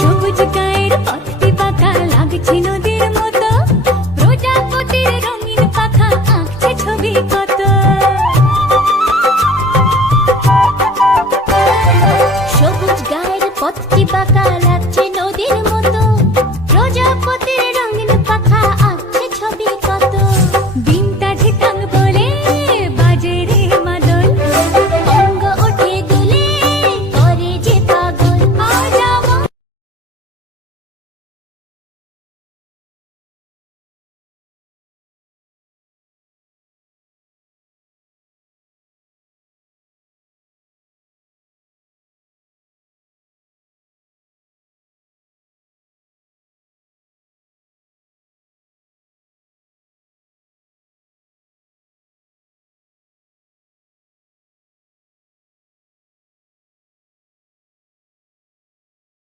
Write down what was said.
সবুজ গায়ের পথটি বাঁকা লাগছে নদীর মতো, প্রজাপতির রঙিন পাখা আঁকছে ছবি কত। সবুজ গায়ের পথটি বাঁকা লাগছে নদীর মতো, প্রজাপতির